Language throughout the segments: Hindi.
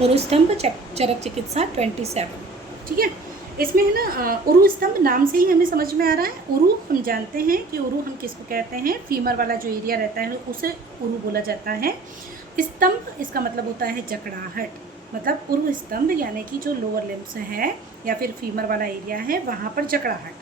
उरु स्तंभ चरक चिकित्सा 27। ठीक है, इसमें है ना उरु स्तंभ नाम से ही हमें समझ में आ रहा है। उरु हम जानते हैं कि उरु हम किसको कहते हैं, फीमर वाला जो एरिया रहता है उसे उरु बोला जाता है। स्तंभ इसका मतलब होता है जकड़ाहट, मतलब उरु स्तंभ यानी कि जो लोअर लिम्स है या फिर फीमर वाला एरिया है वहाँ पर जकड़ाहट।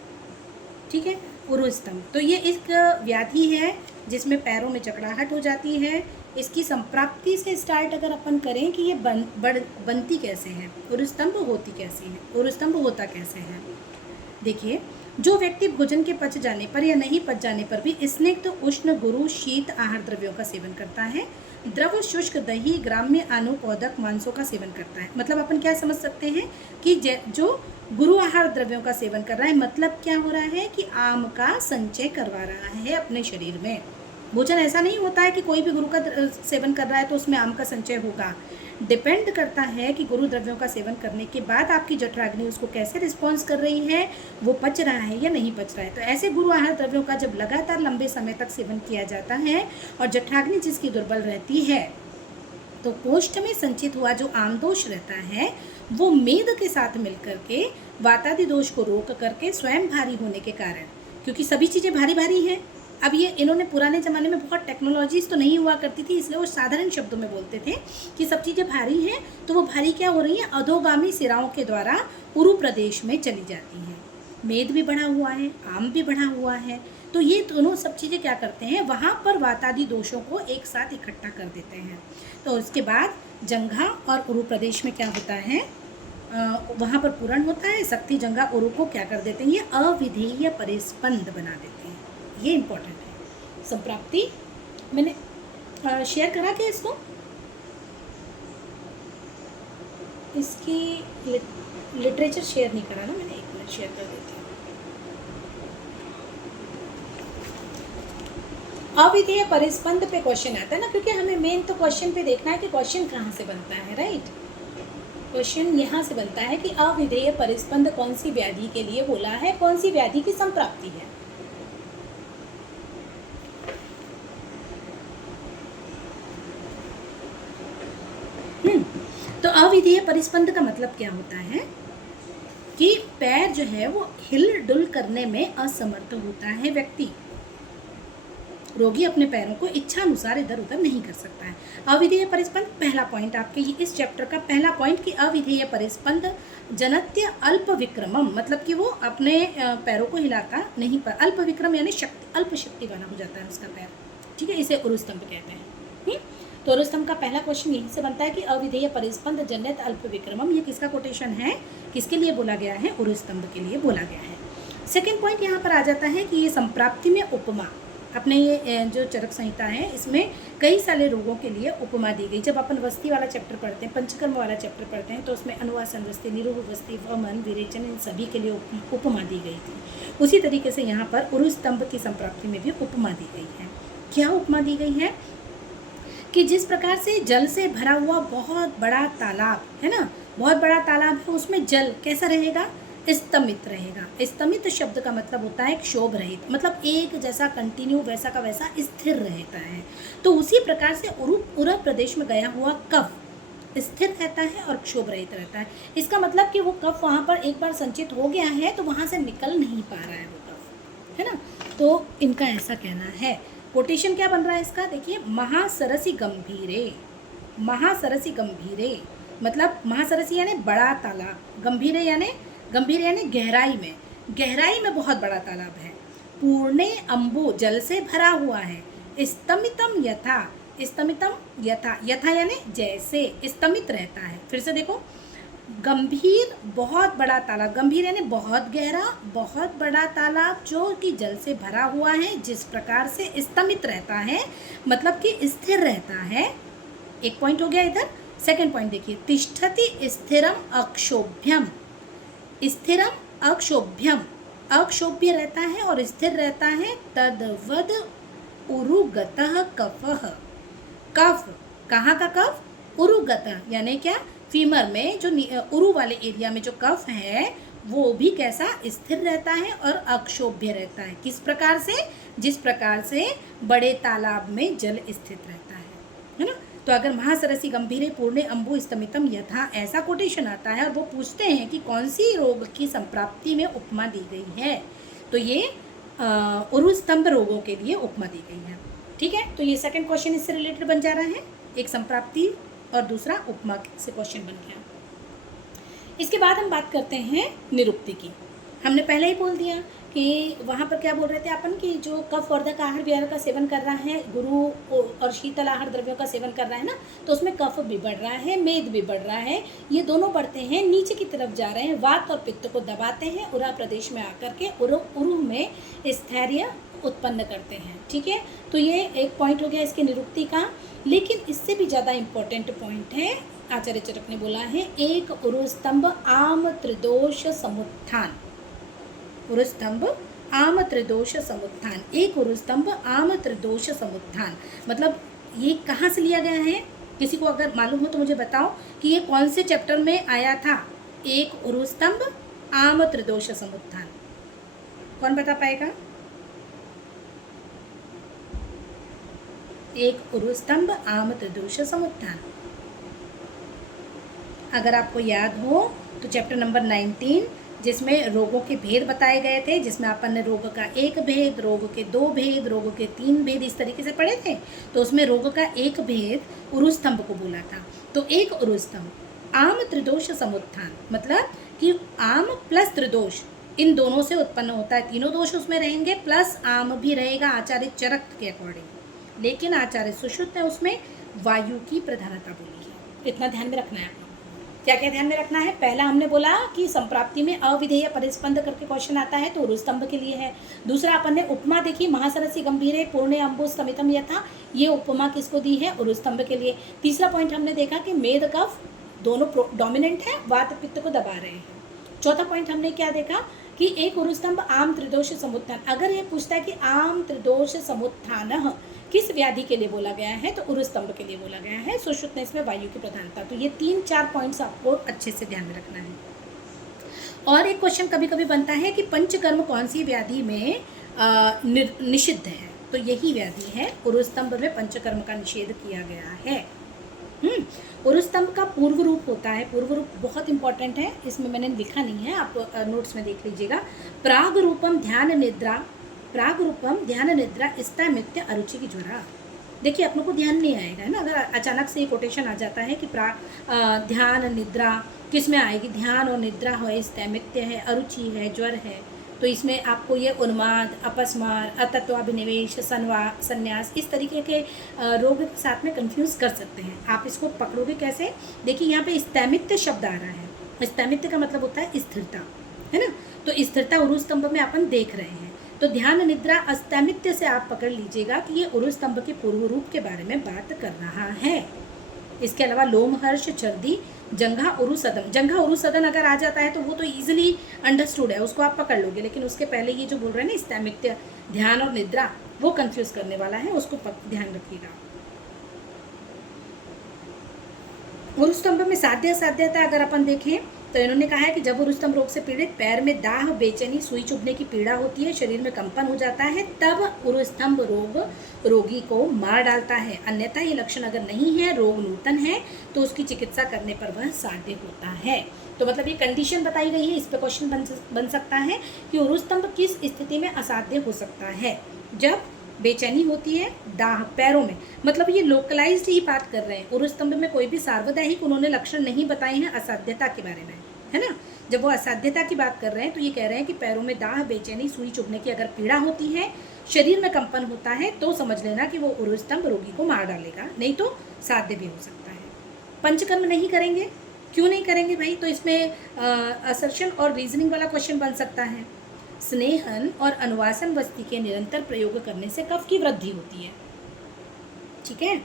ठीक है, उरु स्तंभ तो ये एक व्याधि है जिसमें पैरों में जकड़ाहट हो जाती है। इसकी संप्राप्ति से स्टार्ट अगर अपन करें कि ये बनती कैसे है, उरु स्तंभ होती कैसी है, उरु स्तंभ होता कैसे है। देखिए, जो व्यक्ति भोजन के पच जाने पर या नहीं पच जाने पर भी स्निग्ध उष्ण गुरु शीत आहार द्रव्यों का सेवन करता है, द्रव शुष्क दही ग्राम्य अनुपोदक मांसों का सेवन करता है, मतलब अपन क्या समझ सकते हैं कि जो गुरु आहार द्रव्यों का सेवन कर रहा है, मतलब क्या हो रहा है कि आम का संचय करवा रहा है अपने शरीर में। भोजन ऐसा नहीं होता है कि कोई भी गुरु का सेवन कर रहा है तो उसमें आम का संचय होगा। डिपेंड करता है कि गुरु द्रव्यों का सेवन करने के बाद आपकी जठराग्नि उसको कैसे रिस्पॉन्स कर रही है, वो पच रहा है या नहीं पच रहा है। तो ऐसे गुरु आहार द्रव्यों का जब लगातार लंबे समय तक सेवन किया जाता है और जठराग्नि जिसकी दुर्बल रहती है, तो कोष्ठ में संचित हुआ जो आमदोष रहता है वो मेद के साथ मिलकर के वातादि दोष को रोक करके स्वयं भारी होने के कारण, क्योंकि सभी चीज़ें भारी भारी हैं। अब ये इन्होंने पुराने ज़माने में बहुत टेक्नोलॉजीज तो नहीं हुआ करती थी, इसलिए वो साधारण शब्दों में बोलते थे कि सब चीज़ें भारी हैं, तो वो भारी क्या हो रही हैं, अधोगामी सिराओं के द्वारा उरु प्रदेश में चली जाती हैं। मेद भी बढ़ा हुआ है, आम भी बढ़ा हुआ है, तो ये दोनों सब चीज़ें क्या करते हैं, वहाँ पर वातादि दोषों को एक साथ इकट्ठा कर देते हैं। तो उसके बाद जंघा और उरु प्रदेश में क्या होता है, वहाँ पर पूरण होता है, शक्ति जंघा उरु को क्या कर देते हैं, ये अविधेय परिस्पंद बना देते हैं। ये इम्पोर्टेंट है। संप्राप्ति मैंने शेयर करा क्या इसको, इसकी लिटरेचर शेयर नहीं करा ना मैंने, एक मिनट शेयर कर देती हूँ। अविधेय परिस्पंद पे क्वेश्चन आता है ना, क्योंकि हमें मेन तो क्वेश्चन पे देखना है कि क्वेश्चन कहाँ से बनता है, राइट। क्वेश्चन यहाँ से बनता है कि अविधेय परिस्पंद कौन सी व्याधि के लिए बोला है, कौन सी व्याधि की संप्राप्ति है। तो अविधेय परिस्पंद का मतलब क्या होता है कि पैर जो है वो हिल डुल करने में असमर्थ होता है व्यक्ति। रोगी अपने पैरों को इच्छा अनुसार इधर उधर नहीं कर सकता है। अविधेय परिस्पंद पहला पॉइंट आपके इस चैप्टर का पहला पॉइंट कि अविधेय परिस्पंद जनत्य अल्प विक्रमम, मतलब कि वो अपने पैरों को हिलाता नहीं, पर अल्प विक्रम यानी शक्ति, अल्प शक्ति वाला हो जाता है उसका पैर। ठीक है, इसे उरु स्तंभ कहते हैं। तो उरु स्तंभ का पहला क्वेश्चन यहीं से बनता है कि अविधेय परिस्पंद जन्यत अल्प विक्रमम, ये किसका कोटेशन है, किसके लिए बोला गया है, उरु स्तंभ के लिए बोला गया है। सेकेंड पॉइंट यहाँ पर आ जाता है कि ये संप्राप्ति में उपमा, अपने ये जो चरक संहिता है इसमें कई सारे रोगों के लिए उपमा दी गई। जब अपन वस्ती वाला चैप्टर पढ़ते हैं, पंचकर्म वाला चैप्टर पढ़ते हैं, तो उसमें अनुवासन वस्ती, निरूह वस्ती, वमन, विरेचन, इन सभी के लिए उपमा दी गई थी। उसी तरीके से यहाँ पर उरु स्तंभ की संप्राप्ति में भी उपमा दी गई है। क्या उपमा दी गई है कि जिस प्रकार से जल से भरा हुआ बहुत बड़ा तालाब है ना, बहुत बड़ा तालाब है, उसमें जल कैसा रहेगा, स्तमित रहेगा। स्तमित शब्द का मतलब होता है क्षोभ रहित, मतलब एक जैसा कंटिन्यू वैसा का वैसा स्थिर रहता है। तो उसी प्रकार से उरु प्रदेश में गया हुआ कफ स्थिर रहता है और क्षोभ रहित रहता है। इसका मतलब कि वो कफ वहाँ पर एक बार संचित हो गया है तो वहाँ से निकल नहीं पा रहा है वो कफ, है ना। तो इनका ऐसा कहना है। कोटेशन क्या बन रहा है इसका, देखिए, महासरसी गंभीरे, महासरसी गंभीरे मतलब महासरसी यानी बड़ा तालाब, गंभीरे यानी गंभीर यानी गहराई में, गहराई में बहुत बड़ा तालाब है। पूर्णे अम्बु जल से भरा हुआ है। स्तमितम यथा, स्तमितम यथा, यथा यानी जैसे, स्तमित रहता है। फिर से देखो, गंभीर बहुत बड़ा तालाब, गंभीर यानी बहुत गहरा, बहुत बड़ा तालाब जो कि जल से भरा हुआ है, जिस प्रकार से स्तमित रहता है मतलब कि स्थिर रहता है। एक पॉइंट हो गया इधर। सेकंड पॉइंट देखिए, तिष्ठति स्थिरम अक्षोभ्यम, स्थिरम अक्षोभ्यम, अक्षोभ्य रहता है और स्थिर रहता है। तद्वद उरुगतः कफः, कफ कहाँ का कफ, उरुगतः यानी क्या, फीमर में जो उरु वाले एरिया में जो कफ है वो भी कैसा, स्थिर रहता है और अक्षोभ्य रहता है। किस प्रकार से, जिस प्रकार से बड़े तालाब में जल स्थित रहता है ना। तो तो अगर महासरसी गंभीरे पूर्णे अम्बु स्तमितम यथा ऐसा कोटेशन आता है और वो पूछते हैं कि कौन सी रोग की संप्राप्ति में उपमा दी गई है, तो ये उरुस्तंभ रोगों के लिए उपमा दी गई है। ठीक है, तो ये सेकंड क्वेश्चन इससे रिलेटेड बन जा रहा है, एक संप्राप्ति और दूसरा उपमा से क्वेश्चन बन गया। इसके बाद हम बात करते हैं निरुक्ति की। हमने पहले ही बोल दिया कि वहाँ पर क्या बोल रहे थे अपन कि जो कफ वर्धक आहार विहार का सेवन कर रहा है, गुरु और शीतल आहार द्रव्यों का सेवन कर रहा है ना, तो उसमें कफ भी बढ़ रहा है, मेद भी बढ़ रहा है, ये दोनों बढ़ते हैं, नीचे की तरफ जा रहे हैं, वात और पित्त को दबाते हैं, उरा प्रदेश में आकर के उरु में स्थैर्य उत्पन्न करते हैं। ठीक है, तो ये एक पॉइंट हो गया इसके निरुक्ति का। लेकिन इससे भी ज़्यादा इम्पोर्टेंट पॉइंट है, आचार्य चरक ने बोला है, एक उरुस्तंभ आम त्रिदोष समुत्थान। उरुस्तंभ आम त्रिदोष समुत्थान, एक उरुस्तंभ आम त्रिदोष समुत्थान, मतलब ये कहाँ से लिया गया है? किसी को अगर मालूम हो तो मुझे बताओ कि ये कौन से चैप्टर में आया था, एक उरुस्तंभ आम त्रिदोष समुत्थान? कौन बता पाएगा? एक उरुस्तंभ आम त्रिदोष समुत्थान, अगर आपको याद हो तो चैप्टर नंबर 19, जिसमें रोगों के भेद बताए गए थे, जिसमें अपन ने रोग का एक भेद, रोग के दो भेद, रोग के तीन भेद इस तरीके से पढ़े थे। तो उसमें रोग का एक भेद उरुस्तंभ को बोला था। तो एक उरुस्तंभ आम त्रिदोष समुत्थान, मतलब कि आम प्लस त्रिदोष इन दोनों से उत्पन्न होता है, तीनों दोष उसमें रहेंगे प्लस आम भी रहेगा आचार्य चरक के अकॉर्डिंग। लेकिन आचार्य सुश्रुत ने उसमें वायु की प्रधानता बोली है, इतना ध्यान में रखना है। क्या क्या ध्यान में रखना है? पहला हमने बोला कि संप्राप्ति में अविधेय परिस्पंद करके क्वेश्चन आता है तो उरुस्तंभ के लिए है। दूसरा अपन ने उपमा देखी, महासरसी गंभीरे पूर्णे अम्बु स्तमितम यथा, ये उपमा किसको दी है? उरुस्तंभ के लिए। तीसरा पॉइंट हमने देखा कि मेद कफ दोनों डोमिनेंट है, वात पित्त को दबा रहे हैं। चौथा पॉइंट हमने क्या देखा कि एक उरुस्तंभ आम त्रिदोष समुत्थान, अगर ये पूछता है कि आम त्रिदोष समुत्थान किस व्याधि के लिए बोला गया है, तो उरुस्तंभ के लिए बोला गया है। सुश्रुत ने इसमें वायु की प्रधानता। तो ये 3-4 पॉइंट्स आपको अच्छे से ध्यान में रखना है। और एक क्वेश्चन कभी कभी बनता है कि पंचकर्म कौन सी व्याधि में निषिद्ध है, तो यही व्याधि है, उरुस्तंभ में पंचकर्म का निषेध किया गया है। उरुस्तंभ का पूर्व रूप होता है, पूर्व रूप बहुत इंपॉर्टेंट है, इसमें मैंने लिखा नहीं है, आप नोट्स में देख लीजिएगा। प्राग रूपम ध्यान निद्रा, प्राग रूपम ध्यान निद्रा स्तैमित्य अरुचि की ज्वरा। देखिए अपनों को ध्यान नहीं आएगा, है ना, अगर अचानक से कोटेशन आ जाता है कि ध्यान निद्रा किस में आएगी, ध्यान और निद्रा है, स्तैमित्य है, अरुचि है, ज्वर है, तो इसमें आपको ये उन्माद, अपस्मार, अतत्वाभिनिवेश, संन्यास इस तरीके के रोग के साथ में कंफ्यूज कर सकते हैं। आप इसको पकड़ोगे कैसे? देखिए यहाँ पे स्तैमित्य शब्द आ रहा है, स्तैमित्य का मतलब होता है स्थिरता, है ना, तो स्थिरता उरुस्तंभ में अपन देख रहे हैं। तो ध्यान निद्रा अस्तमित्य से आप पकड़ लीजिएगा कि ये उरुस्तंभ के पूर्व रूप के बारे में बात कर रहा है। इसके अलावा लोमहर्ष, चर्दी, जंघा उरुसदन, जंघा उरुसदन अगर आ जाता है तो वो तो इजीली अंडरस्टूड है, उसको आप पकड़ लोगे। लेकिन उसके पहले ये जो बोल रहे हैं ना स्तैमित्य, ध्यान और निद्रा, वो कंफ्यूज करने वाला है, उसको ध्यान रखिएगा। उरुस्तंभ में साध्य असाध्यता अगर अपन देखें तो इन्होंने कहा है कि जब उरुस्तंभ रोग से पीड़ित पैर में दाह, बेचैनी, सुई चुभने की पीड़ा होती है, शरीर में कंपन हो जाता है, तब उरुस्तंभ रोग रोगी को मार डालता है। अन्यथा ये लक्षण अगर नहीं है, रोग नूतन है, तो उसकी चिकित्सा करने पर वह साध्य होता है। तो मतलब ये कंडीशन बताई गई है, इस पर क्वेश्चन बन सकता है कि उरुस्तंभ किस स्थिति में असाध्य हो सकता है? जब बेचैनी होती है, दाह पैरों में, मतलब ये लोकलाइज्ड ही बात कर रहे हैं। उरुस्तंभ में कोई भी सार्वदैहिक उन्होंने लक्षण नहीं बताए हैं असाध्यता के बारे में, है ना। जब वो असाध्यता की बात कर रहे हैं तो ये कह रहे हैं कि पैरों में दाह, बेचैनी, सुई चुभने की अगर पीड़ा होती है, शरीर में कंपन होता है, तो समझ लेना कि वो उरुस्तंभ रोगी को मार डालेगा, नहीं तो साध्य भी हो सकता है। पंचकर्म नहीं करेंगे, क्यों नहीं करेंगे भाई? तो इसमें असर्शन और रीजनिंग वाला क्वेश्चन बन सकता है। स्नेहन और अनुवासन वस्ती के निरंतर प्रयोग करने से कफ की वृद्धि होती है, ठीक है,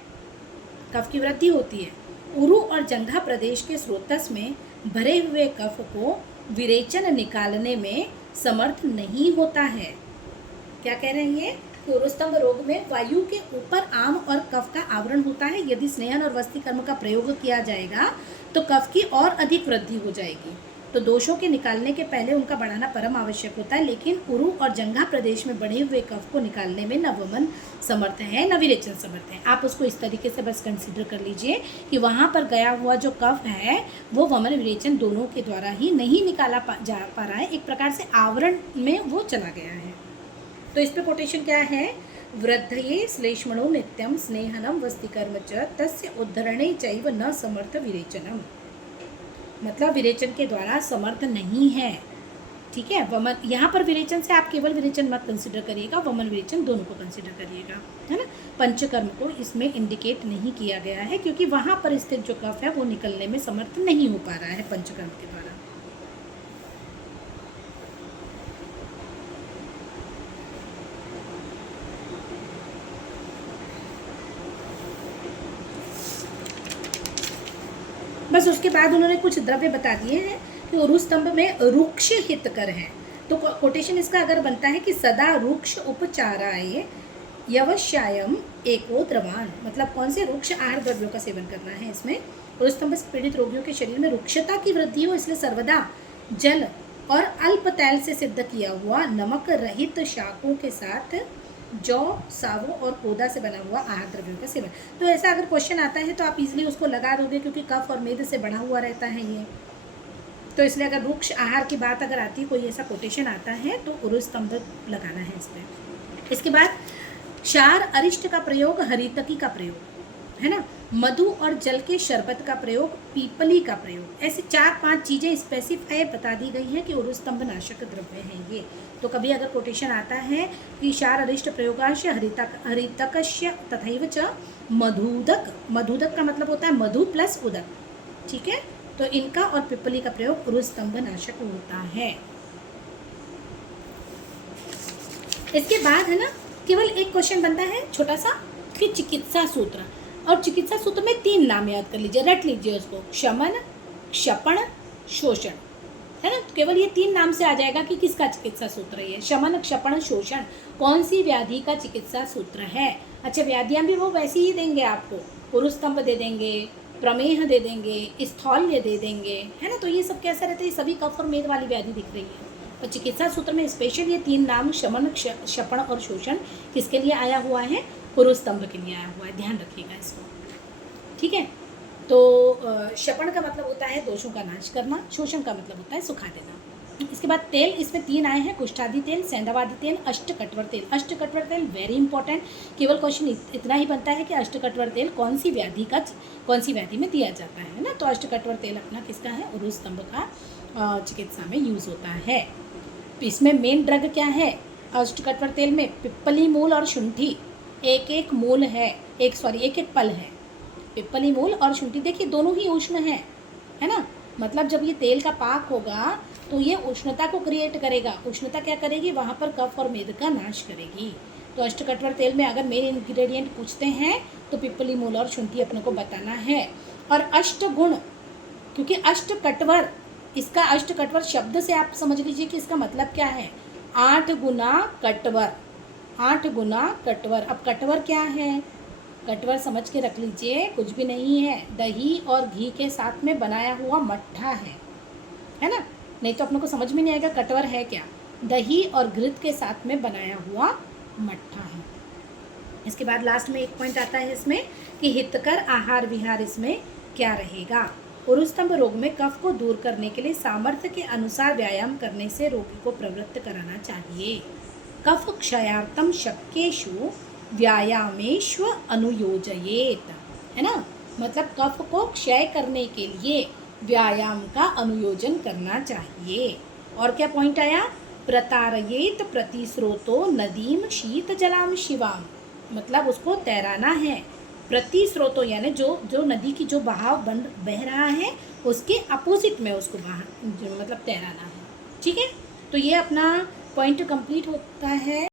कफ की वृद्धि होती है। उरु और जंघा प्रदेश के स्रोतस में भरे हुए कफ को विरेचन निकालने में समर्थ नहीं होता है। क्या कह रहे हैं ये? उरुस्तंभ रोग में वायु के ऊपर आम और कफ का आवरण होता है। यदि स्नेहन और वस्ती कर्म का प्रयोग किया जाएगा तो कफ की और अधिक वृद्धि हो जाएगी। तो दोषों के निकालने के पहले उनका बढ़ाना परम आवश्यक होता है, लेकिन उरु और जंघा प्रदेश में बढ़े हुए कफ को निकालने में न वमन समर्थ है न विरेचन समर्थ है। आप उसको इस तरीके से बस कंसिडर कर लीजिए कि वहाँ पर गया हुआ जो कफ है वो वमन विरेचन दोनों के द्वारा ही नहीं निकाला जा पा रहा है, एक प्रकार से आवरण में वो चला गया है। तो इस पे कोटेशन क्या है, वृद्धये श्लेष्मणो नित्यम स्नेहनम वस्तिकर्म च तस्य उद्धरणे चैव न समर्थ विरेचनम, मतलब विरेचन के द्वारा समर्थ नहीं है। ठीक है, वमन यहाँ पर विरेचन से आप केवल विरेचन मत कंसिडर करिएगा, वमन विरेचन दोनों को कंसिडर करिएगा, है ना। पंचकर्म को इसमें इंडिकेट नहीं किया गया है क्योंकि वहाँ पर स्थित जो कफ है वो निकलने में समर्थ नहीं हो पा रहा है पंचकर्म के द्वारा। बस उसके बाद उन्होंने कुछ द्रव्य बता दिए हैं कि उरु स्तंभ में रुक्ष हितकर है। तो कोटेशन इसका अगर बनता है कि सदा रुक्ष उपचाराय यवश्यायम एको द्रवान, मतलब कौन से रुक्ष आहार द्रव्यों का सेवन करना है इसमें। उरु स्तंभ से पीड़ित रोगियों के शरीर में रुक्षता की वृद्धि हो, इसलिए सर्वदा जल और अल्प तैल से सिद्ध किया हुआ नमक रहित शाकों के साथ जौ, सावो और कोदा से बना हुआ आहार द्रव्यों का सेवन। तो ऐसा अगर क्वेश्चन आता है तो आप इजीली उसको लगा दोगे क्योंकि कफ और मेद से बना हुआ रहता है ये। तो इसलिए अगर वृक्ष आहार की बात अगर आती है, कोई ऐसा कोटेशन आता है तो उरु स्तंभ लगाना है इस पर। इसके बाद क्षार अरिष्ट का प्रयोग, हरितकी का प्रयोग, है ना, मधु और जल के शरबत का प्रयोग, पीपली का प्रयोग, ऐसी 4-5 चीज़ें स्पेसिफाई बता दी गई हैं कि उरु स्तंभ नाशक द्रव्य हैं ये। तो कभी अगर कोटेशन आता है कि क्षार अरिष्ट प्रयोगाश हरितकस्य तथैव च मधुदक, मधुदक का मतलब होता है मधु प्लस उदक, ठीक है। तो इनका और पिपली का प्रयोग उरु स्तंभ नाशक होता है। इसके बाद है ना, केवल एक क्वेश्चन बनता है छोटा सा कि चिकित्सा सूत्र, और चिकित्सा सूत्र में 3 नाम याद कर लीजिए, रट लीजिए उसको, शमन, क्षपण, शोषण, है ना। तो केवल ये 3 नाम से आ जाएगा कि किसका चिकित्सा सूत्र है ये। शमन, क्षपण, शोषण कौन सी व्याधि का चिकित्सा सूत्र है। अच्छा, व्याधियाँ भी वो वैसी ही देंगे आपको, उरु स्तंभ दे देंगे, प्रमेह दे देंगे, स्थौल्य दे देंगे, है ना। तो ये सब कैसा रहता है, सभी कफ और मेद वाली व्याधि दिख रही है। और चिकित्सा सूत्र में स्पेशल ये 3 नाम शमन, क्षपण और शोषण किसके लिए आया हुआ है, उरु स्तंभ के लिए आया हुआ है, ध्यान रखिएगा इसको, ठीक है। तो क्षपण का मतलब होता है दोषों का नाश करना, शोषण का मतलब होता है सुखा देना। इसके बाद तेल, इसमें 3 आए हैं, कुष्ठादि तेल, सैंधवादि तेल, अष्टकट्वर तेल। अष्टकट्वर तेल वेरी इंपॉर्टेंट, केवल क्वेश्चन इतना ही बनता है कि अष्टकट्वर तेल कौन सी व्याधि में दिया जाता है ना। तो अष्टकट्वर तेल अपना किसका है, उरु स्तंभ का चिकित्सा में यूज़ होता है। इसमें मेन ड्रग क्या है अष्टकट्वर तेल में, पिप्पली मूल और शुंठी, एक मूल है, एक पल है, पिप्पली मूल और शुंठी। देखिए दोनों ही उष्ण है ना, मतलब जब ये तेल का पाक होगा तो ये उष्णता को क्रिएट करेगा। उष्णता क्या करेगी, वहाँ पर कफ और मेद का नाश करेगी। तो अष्टकट्वर तेल में अगर मेन इंग्रेडिएंट पूछते हैं तो पिप्पली मूल और शुंठी अपने को बताना है। और अष्टगुण, क्योंकि अष्टकट्वर, इसका अष्टकट्वर शब्द से आप समझ लीजिए कि इसका मतलब क्या है, 8 गुना कट्वर, 8 गुना कट्वर। अब कट्वर क्या है, कट्वर समझ के रख लीजिए, कुछ भी नहीं है, दही और घी के साथ में बनाया हुआ मट्ठा है ना। नहीं तो अपने को समझ में नहीं आएगा कट्वर है क्या, दही और घृत के साथ में बनाया हुआ मट्ठा है। इसके बाद लास्ट में एक पॉइंट आता है इसमें कि हितकर आहार विहार इसमें क्या रहेगा। उरु स्तंभ रोग में कफ को दूर करने के लिए सामर्थ्य के अनुसार व्यायाम करने से रोगी को प्रवृत्त कराना चाहिए। कफ क्षयार्थम शक्येषु व्यायामेश्व अनुयोजयेत, है ना, मतलब कफ को क्षय करने के लिए व्यायाम का अनुयोजन करना चाहिए। और क्या पॉइंट आया, प्रतारयेत प्रतिस्रोतो नदीम शीत जलाम शिवाम, मतलब उसको तैराना है। प्रतिस्रोतो यानी जो नदी की जो बहाव बह रहा है उसके अपोजिट में उसको मतलब तैराना है, ठीक है। तो ये अपना पॉइंट कंप्लीट होता है।